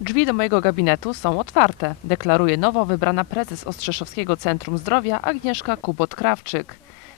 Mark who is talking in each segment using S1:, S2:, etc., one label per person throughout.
S1: Drzwi do mojego gabinetu są otwarte, deklaruje nowo wybrana prezes Ostrzeszowskiego Centrum Zdrowia Agnieszka Kubot-Krawczyk.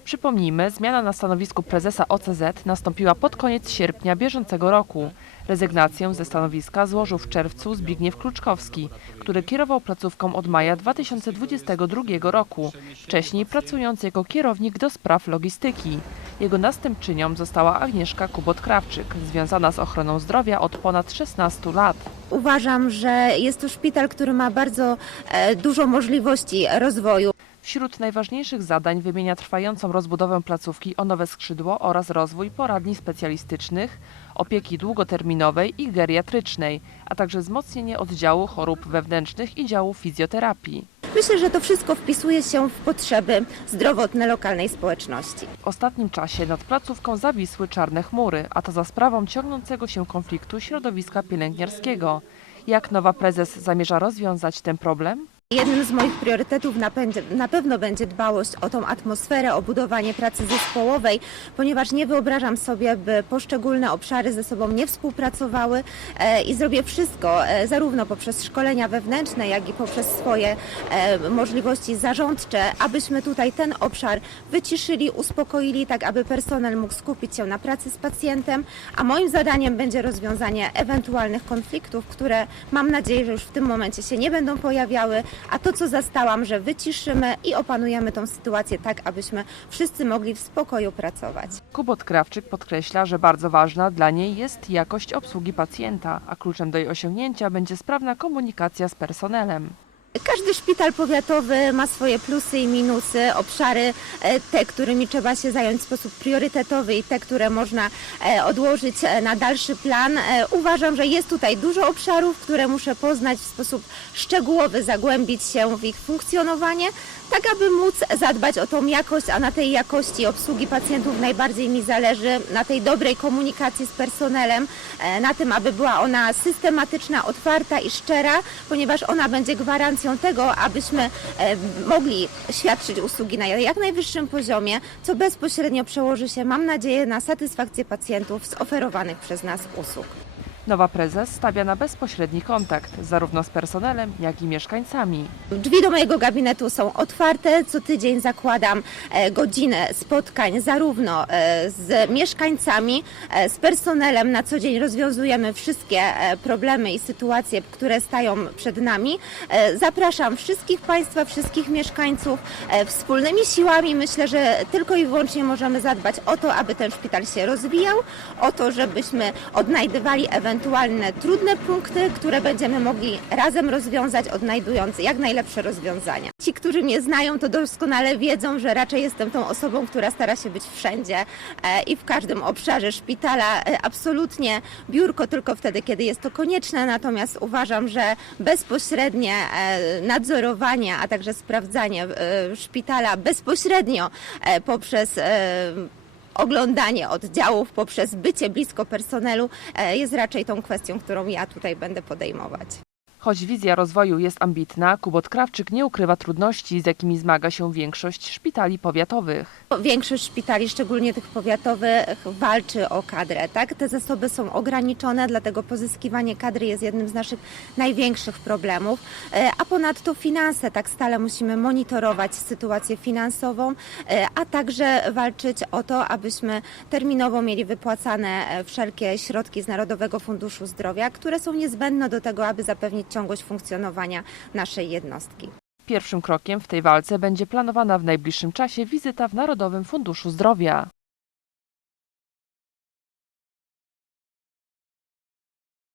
S1: Przypomnijmy, zmiana na stanowisku prezesa OCZ nastąpiła pod koniec sierpnia bieżącego roku. Rezygnację ze stanowiska złożył w czerwcu Zbigniew Kluczkowski, który kierował placówką od maja 2022 roku, wcześniej pracując jako kierownik do spraw logistyki. Jego następczynią została Agnieszka Kubot-Krawczyk, związana z ochroną zdrowia od ponad 16 lat.
S2: Uważam, że jest to szpital, który ma bardzo e, dużo możliwości rozwoju.
S1: Wśród najważniejszych zadań wymienia trwającą rozbudowę placówki o nowe skrzydło oraz rozwój poradni specjalistycznych, opieki długoterminowej i geriatrycznej, a także wzmocnienie oddziału chorób wewnętrznych i działu fizjoterapii.
S2: Myślę, że to wszystko wpisuje się w potrzeby zdrowotne lokalnej społeczności.
S1: W ostatnim czasie nad placówką zawisły czarne chmury, a to za sprawą ciągnącego się konfliktu środowiska pielęgniarskiego. Jak nowa prezes zamierza rozwiązać ten problem?
S2: Jednym z moich priorytetów na, na pewno będzie dbałość o tą atmosferę, o budowanie pracy zespołowej, ponieważ nie wyobrażam sobie, by poszczególne obszary ze sobą nie współpracowały e, i zrobię wszystko, e, zarówno poprzez szkolenia wewnętrzne, jak i poprzez swoje e, możliwości zarządcze, abyśmy tutaj ten obszar wyciszyli, uspokoili, tak aby personel mógł skupić się na pracy z pacjentem, a moim zadaniem będzie rozwiązanie ewentualnych konfliktów, które mam nadzieję, że już w tym momencie się nie będą pojawiały, a to, co zastałam, że wyciszymy i opanujemy tą sytuację tak, abyśmy wszyscy mogli w spokoju pracować.
S1: Kubot Krawczyk podkreśla, że bardzo ważna dla niej jest jakość obsługi pacjenta, a kluczem do jej osiągnięcia będzie sprawna komunikacja z personelem.
S2: Każdy szpital powiatowy ma swoje plusy i minusy, obszary e, te, którymi trzeba się zająć w sposób priorytetowy i te, które można e, odłożyć e, na dalszy plan. Uważam, że jest tutaj dużo obszarów, które muszę poznać w sposób szczegółowy, zagłębić się w ich funkcjonowanie, tak aby móc zadbać o tą jakość, a na tej jakości obsługi pacjentów najbardziej mi zależy, na tej dobrej komunikacji z personelem, na tym, aby była ona systematyczna, otwarta i szczera, ponieważ ona będzie gwarancją tego, abyśmy e, mogli świadczyć usługi na jak najwyższym poziomie, co bezpośrednio przełoży się, mam nadzieję, na satysfakcję pacjentów z oferowanych przez nas usług.
S1: Nowa prezes stawia na bezpośredni kontakt zarówno z personelem, jak i mieszkańcami.
S2: Drzwi do mojego gabinetu są otwarte. Co tydzień zakładam e, godzinę spotkań zarówno e, z mieszkańcami, e, z personelem. Na co dzień rozwiązujemy wszystkie problemy i sytuacje, które stają przed nami. Zapraszam wszystkich Państwa, wszystkich mieszkańców. Wspólnymi siłami myślę, że tylko i wyłącznie możemy zadbać o to, aby ten szpital się rozwijał, o to, żebyśmy odnajdywali ewentualne trudne punkty, które będziemy mogli razem rozwiązać, odnajdując jak najlepsze rozwiązania. Ci, którzy mnie znają, to doskonale wiedzą, że raczej jestem tą osobą, która stara się być wszędzie e, i w każdym obszarze szpitala. E, Absolutnie biurko tylko wtedy, kiedy jest to konieczne, natomiast uważam, że bezpośrednie e, nadzorowanie, a także sprawdzanie szpitala bezpośrednio poprzez oglądanie oddziałów poprzez bycie blisko personelu e, jest raczej tą kwestią, którą ja tutaj będę podejmować.
S1: Choć wizja rozwoju jest ambitna, Kubot Krawczyk nie ukrywa trudności, z jakimi zmaga się większość szpitali powiatowych.
S2: Większość szpitali, szczególnie tych powiatowych, walczy o kadrę. Tak? Te zasoby są ograniczone, dlatego pozyskiwanie kadry jest jednym z naszych największych problemów. E, A ponadto finanse, tak stale musimy monitorować sytuację finansową, e, a także walczyć o to, abyśmy terminowo mieli wypłacane e, wszelkie środki z Narodowego Funduszu Zdrowia, które są niezbędne do tego, aby zapewnić ciągłość funkcjonowania naszej jednostki.
S1: Pierwszym krokiem w tej walce będzie planowana w najbliższym czasie wizyta w Narodowym Funduszu Zdrowia.